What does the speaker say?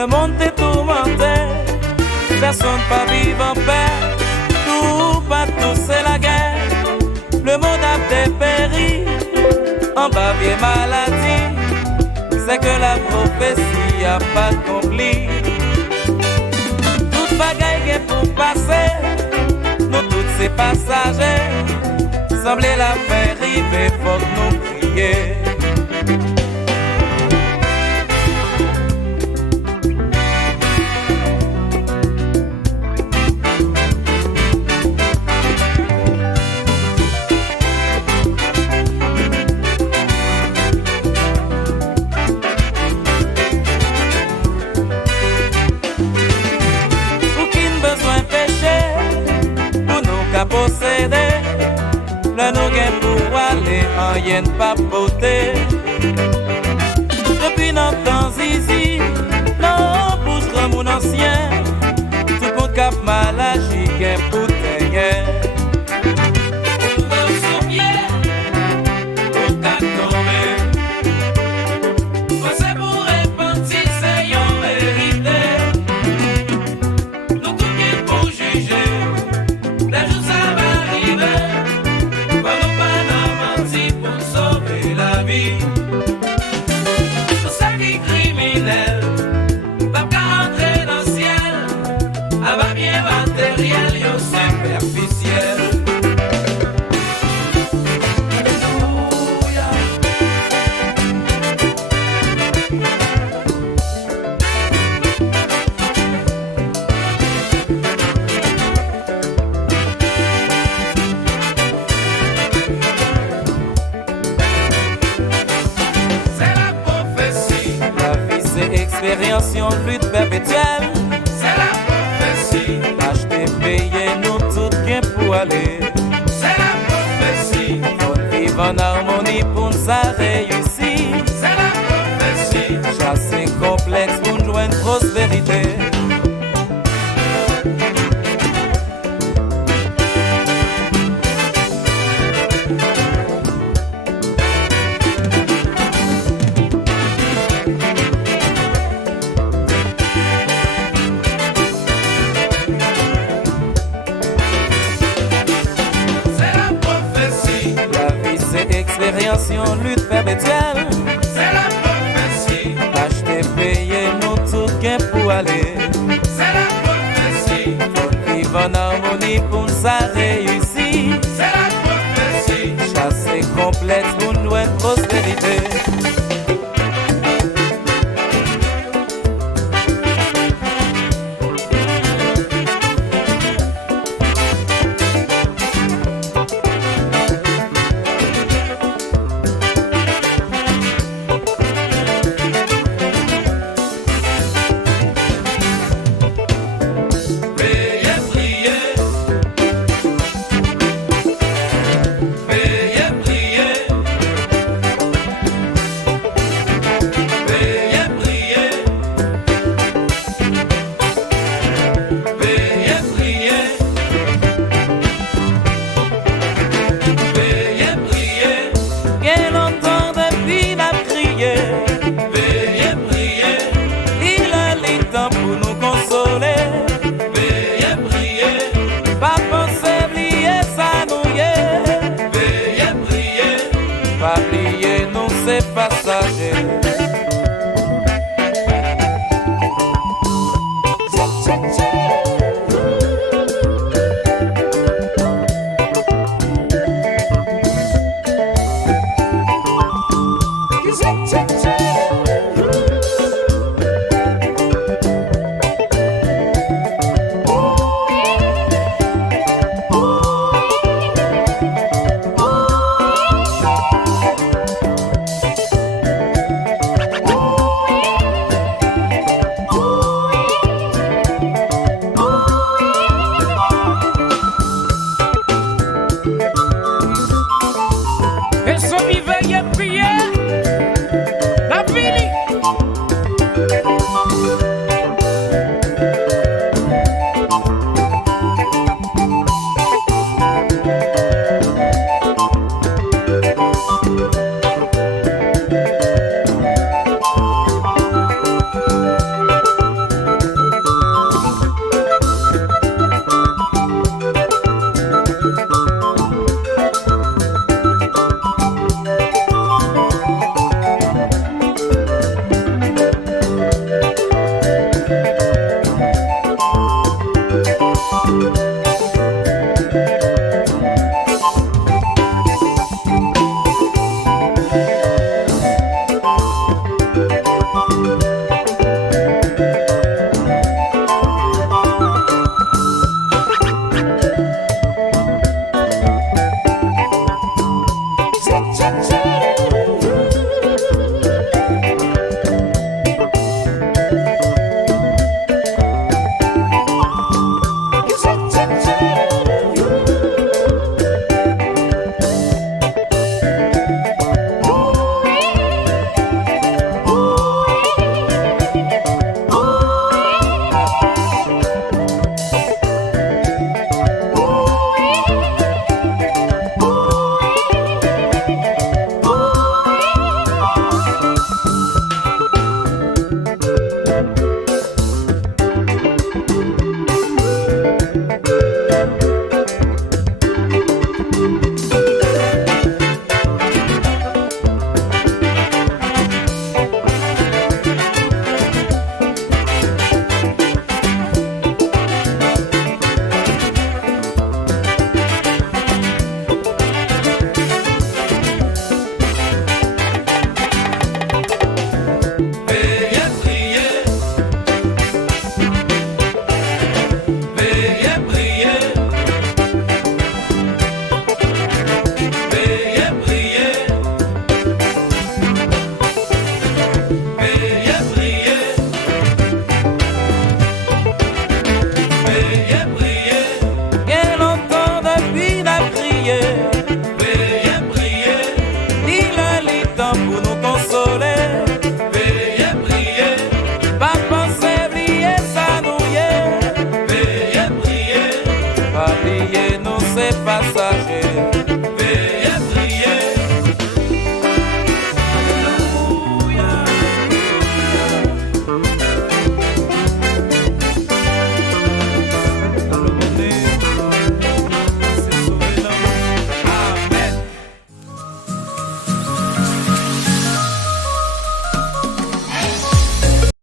Le monde est tourmenté, personne pas vivre en paix. Tout partout c'est la guerre. Le monde a dépéri, en bas vieille maladie. C'est que la prophétie a pas accompli. Toute bagaille est pour passer, nous tous ces passagers. Semblait la fin arriver, faut que nous prier. Posséder, le nous gain pour aller en yen pas beauté. Depuis notre temps ici, nos bouches comme mon ancien, tout le monde cap mal agi gain pour tenir. Expérience, une lutte perpétuelle. C'est la prophétie. Acheter, payer, nous tout bien pour aller. C'est la prophétie. Faut vivre en harmonie pour nous réussir. C'est la prophétie. Chasser complexe pour nous joindre prospérité. Expérience, une lutte perpétuelle. C'est la prophétie. Acheter, payer, nous tout gain pour aller. C'est la prophétie. Faut vivre en harmonie pour nous réussir. C'est la prophétie. Chasser complexe